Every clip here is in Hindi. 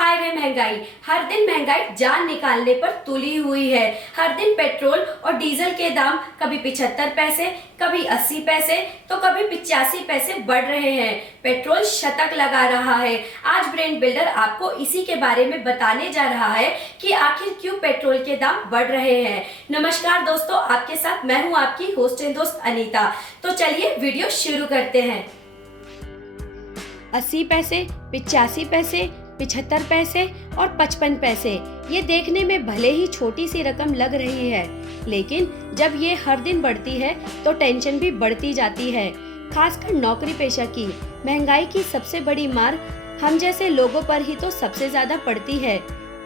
हाय रे महंगाई। हर दिन महंगाई जान निकालने पर तुली हुई है। हर दिन पेट्रोल और डीजल के दाम कभी 75 पैसे, कभी 80 पैसे तो कभी 85 पैसे बढ़ रहे हैं। पेट्रोल शतक लगा रहा है। आज ब्रेन बिल्डर आपको इसी के बारे में बताने जा रहा है कि आखिर क्यों पेट्रोल के दाम बढ़ रहे हैं। नमस्कार दोस्तों, आपके साथ मैं हूं आपकी होस्ट एंड दोस्त अनीता। तो चलिए वीडियो शुरू करते हैं। 80 पैसे, 85 पैसे, 75 पैसे और 55 पैसे, ये देखने में भले ही छोटी सी रकम लग रही है, लेकिन जब ये हर दिन बढ़ती है तो टेंशन भी बढ़ती जाती है। खासकर नौकरी पेशा की महंगाई की सबसे बड़ी मार हम जैसे लोगों पर ही तो सबसे ज्यादा पड़ती है।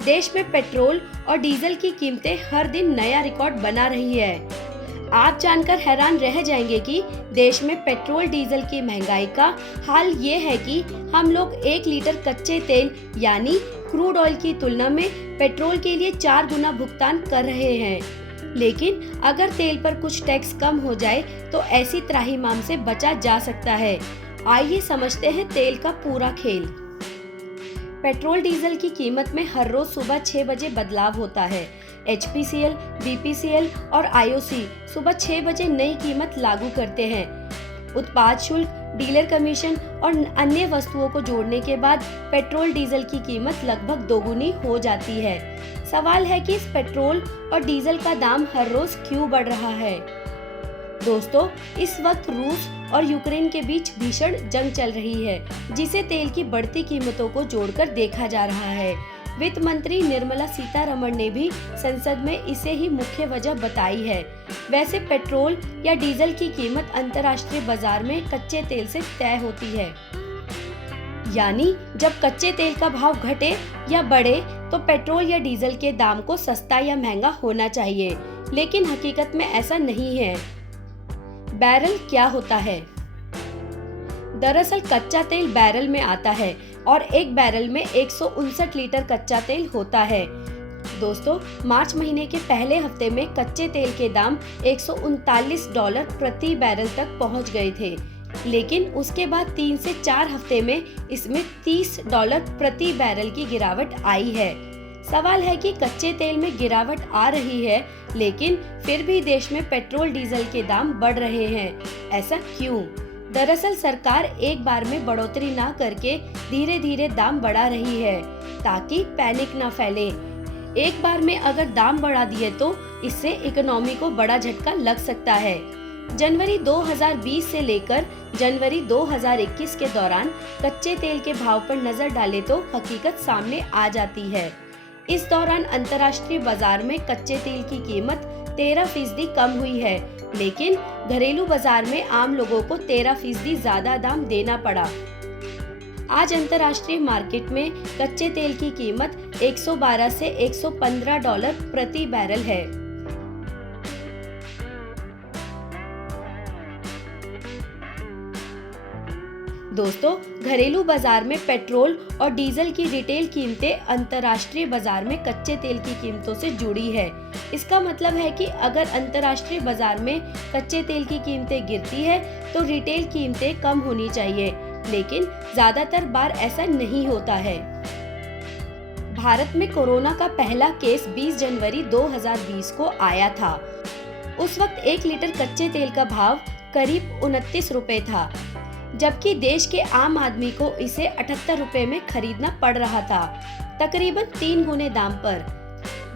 देश में पेट्रोल और डीजल की कीमतें हर दिन नया रिकॉर्ड बना रही है। आप जानकर हैरान रह जाएंगे कि देश में पेट्रोल डीजल की महंगाई का हाल ये है कि हम लोग 1 लीटर कच्चे तेल यानी क्रूड ऑयल की तुलना में पेट्रोल के लिए 4 गुना भुगतान कर रहे हैं। लेकिन अगर तेल पर कुछ टैक्स कम हो जाए तो ऐसी त्राहिमाम से बचा जा सकता है। आइए समझते हैं तेल का पूरा खेल। पेट्रोल डीजल की कीमत में हर रोज सुबह 6 बजे बदलाव होता है। HPCL, BPCL और IOC सुबह 6 बजे नई कीमत लागू करते हैं। उत्पाद शुल्क, डीलर कमीशन और अन्य वस्तुओं को जोड़ने के बाद पेट्रोल डीजल की कीमत लगभग दोगुनी हो जाती है। सवाल है कि इस पेट्रोल और डीजल का दाम हर रोज क्यों बढ़ रहा है। दोस्तों, इस वक्त रूस और यूक्रेन के बीच भीषण जंग चल रही है, जिसे तेल की बढ़ती कीमतों को जोड़कर देखा जा रहा है। वित्त मंत्री निर्मला सीतारमण ने भी संसद में इसे ही मुख्य वजह बताई है। वैसे पेट्रोल या डीजल की कीमत अंतर्राष्ट्रीय बाजार में कच्चे तेल से तय होती है, यानी जब कच्चे तेल का भाव घटे या बढ़े तो पेट्रोल या डीजल के दाम को सस्ता या महंगा होना चाहिए, लेकिन हकीकत में ऐसा नहीं है। बैरल क्या होता है? दरअसल कच्चा तेल बैरल में आता है और एक बैरल में 159 लीटर कच्चा तेल होता है। दोस्तों, मार्च महीने के पहले हफ्ते में कच्चे तेल के दाम $139 प्रति बैरल तक पहुंच गए थे, लेकिन उसके बाद 3 से 4 हफ्ते में इसमें $30 प्रति बैरल की गिरावट आई है। सवाल है कि कच्चे तेल में गिरावट आ रही है, लेकिन फिर भी देश में पेट्रोल डीजल के दाम बढ़ रहे हैं। ऐसा क्यों? दरअसल सरकार एक बार में बढ़ोतरी ना करके धीरे धीरे दाम बढ़ा रही है, ताकि पैनिक ना फैले। एक बार में अगर दाम बढ़ा दिए तो इससे इकोनॉमी को बड़ा झटका लग सकता है। जनवरी 2020 से लेकर जनवरी 2021 के दौरान कच्चे तेल के भाव पर नजर डाले तो हकीकत सामने आ जाती है। इस दौरान अंतर्राष्ट्रीय बाजार में कच्चे तेल की कीमत 13% कम हुई है, लेकिन घरेलू बाजार में आम लोगों को 13% ज्यादा दाम देना पड़ा। आज अंतर्राष्ट्रीय मार्केट में कच्चे तेल की कीमत 112 से $115 प्रति बैरल है। दोस्तों, घरेलू बाजार में पेट्रोल और डीजल की रिटेल कीमतें अंतर्राष्ट्रीय बाजार में कच्चे तेल की कीमतों से जुड़ी है। इसका मतलब है कि अगर अंतर्राष्ट्रीय बाजार में कच्चे तेल की कीमतें गिरती है तो रिटेल कीमतें कम होनी चाहिए, लेकिन ज्यादातर बार ऐसा नहीं होता है। भारत में कोरोना का पहला केस 20 जनवरी 2020 को आया था। उस वक्त 1 लीटर कच्चे तेल का भाव करीब 29 रुपए था, जबकि देश के आम आदमी को इसे 78 रुपए में खरीदना पड़ रहा था, तकरीबन 3 गुने दाम पर।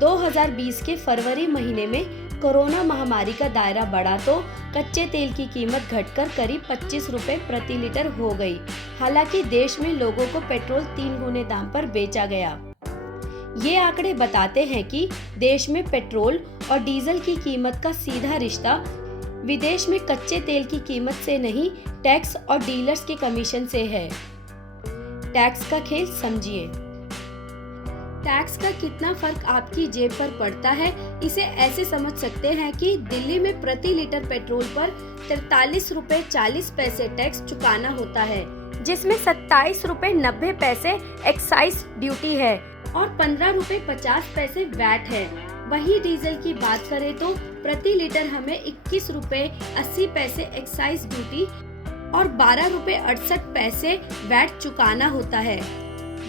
2020 के फरवरी महीने में कोरोना महामारी का दायरा बढ़ा तो कच्चे तेल की कीमत घटकर करीब 25 रुपए प्रति लीटर हो गई। हालांकि देश में लोगों को पेट्रोल 3 गुने दाम पर बेचा गया। ये आंकड़े बताते हैं कि देश में पेट्रोल और डीजल की कीमत का सीधा रिश्ता विदेश में कच्चे तेल की कीमत से नहीं, टैक्स और डीलर्स के कमीशन से है। टैक्स का खेल समझिए। टैक्स का कितना फर्क आपकी जेब पर पड़ता है, इसे ऐसे समझ सकते हैं कि दिल्ली में प्रति लीटर पेट्रोल पर 43 रुपए 40 पैसे टैक्स चुकाना होता है, जिसमें 27 रुपए 90 पैसे एक्साइज ड्यूटी है और 15 रुपए 50 पैसे वैट है। वही डीजल की बात करें तो प्रति लीटर हमें 21 रुपए 80 पैसे एक्साइज ड्यूटी और 12 रुपए 68 पैसे वैट चुकाना होता है।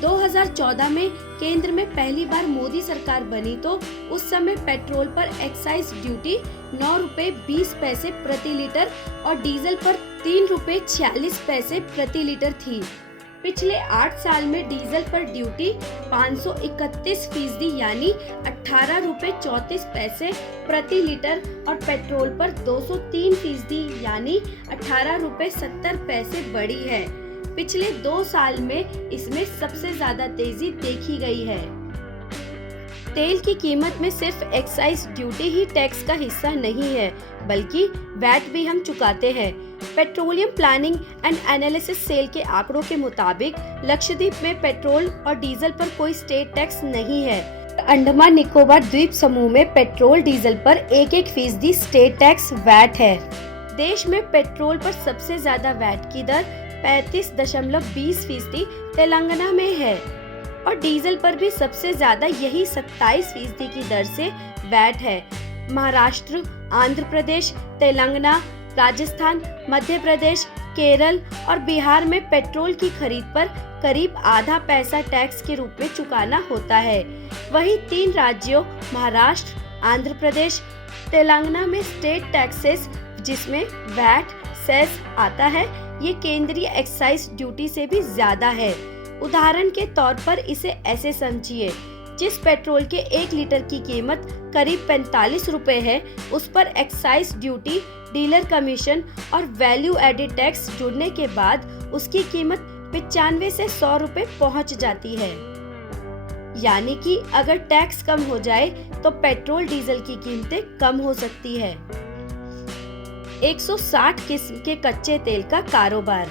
2014 में केंद्र में पहली बार मोदी सरकार बनी तो उस समय पेट्रोल पर एक्साइज ड्यूटी 9 रुपए 20 पैसे प्रति लीटर और डीजल पर 3 रुपए 46 पैसे प्रति लीटर थी। पिछले 8 साल में डीजल पर ड्यूटी 531% यानी 18 रुपए 34 पैसे प्रति लीटर और पेट्रोल पर 203% यानी 18 रुपए 70 पैसे बढ़ी है। पिछले 2 साल में इसमें सबसे ज्यादा तेजी देखी गई है। तेल की कीमत में सिर्फ एक्साइज ड्यूटी ही टैक्स का हिस्सा नहीं है, बल्कि वैट भी हम चुकाते हैं। Petroleum planning and analysis cell के आंकड़ों के मुताबिक लक्षद्वीप में पेट्रोल और डीजल पर कोई स्टेट टैक्स नहीं है। अंडमान निकोबार द्वीप समूह में पेट्रोल डीजल पर 1% स्टेट टैक्स वैट है। देश में पेट्रोल पर सबसे ज्यादा वैट की दर 35.20% तेलंगाना में है और डीजल पर भी सबसे ज्यादा यही 27% की दर से वैट है। महाराष्ट्र, आंध्र प्रदेश, तेलंगाना, राजस्थान, मध्य प्रदेश, केरल और बिहार में पेट्रोल की खरीद पर करीब आधा पैसा टैक्स के रूप में चुकाना होता है। वहीं 3 राज्यों महाराष्ट्र, आंध्र प्रदेश, तेलंगाना में स्टेट टैक्सेस जिसमें वैट, सेस आता है, ये केंद्रीय एक्साइज ड्यूटी से भी ज्यादा है। उदाहरण के तौर पर इसे ऐसे समझिए, जिस पेट्रोल के 1 लीटर की कीमत करीब 45 रुपए है, उस पर एक्साइज ड्यूटी, डीलर कमीशन और वैल्यू एडेड टैक्स जुड़ने के बाद उसकी कीमत 95 से 100 रुपए पहुंच जाती है। यानी कि अगर टैक्स कम हो जाए तो पेट्रोल डीजल की कीमतें कम हो सकती है। 160 किस्म के कच्चे तेल का कारोबार।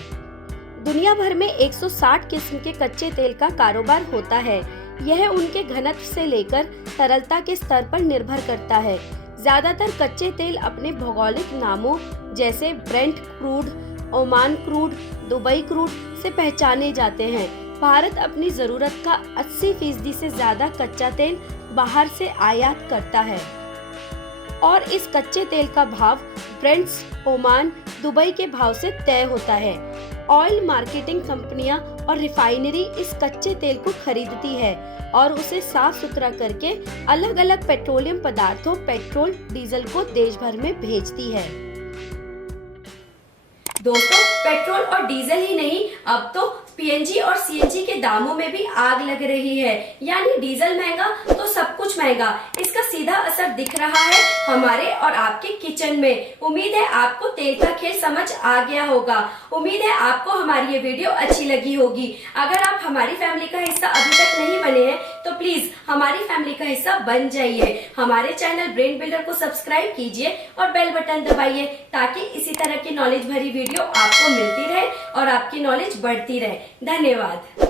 दुनिया भर में 160 किस्म के कच्चे तेल का कारोबार होता है। यह उनके घनत्व से लेकर तरलता के स्तर पर निर्भर करता है। ज्यादातर कच्चे तेल अपने भौगोलिक नामों जैसे Brent crude, Oman crude, Dubai crude से पहचाने जाते हैं। भारत अपनी जरूरत का 80% से ज्यादा कच्चा तेल बाहर से आयात करता है और इस कच्चे तेल का भाव ब्रेंट्स, ओमान, दुबई के भाव से तय होता है। ऑयल मार्केटिंग कंपनियां और रिफाइनरी इस कच्चे तेल को खरीदती है और उसे साफ सुथरा करके अलग अलग पेट्रोलियम पदार्थों पेट्रोल, डीजल को देश भर में भेजती है। दोस्तों, पेट्रोल और डीजल ही नहीं, अब तो पीएनजी और सीएनजी के दामों में भी आग लग रही है। यानी डीजल महंगा तो सब कुछ महंगा। इसका सीधा असर दिख रहा है हमारे और आपके किचन में। उम्मीद है आपको तेल का खेल समझ आ गया होगा। उम्मीद है आपको हमारी ये वीडियो अच्छी लगी होगी। अगर आप हमारी फैमिली का हिस्सा अभी तक नहीं बने हैं तो प्लीज हमारी फैमिली का हिस्सा बन जाइए। हमारे चैनल ब्रेन बिल्डर को सब्सक्राइब कीजिए और बेल बटन दबाइए ताकि इसी तरह की नॉलेज भरी वीडियो आपको मिलती रहे और आपकी नॉलेज बढ़ती रहे। धन्यवाद।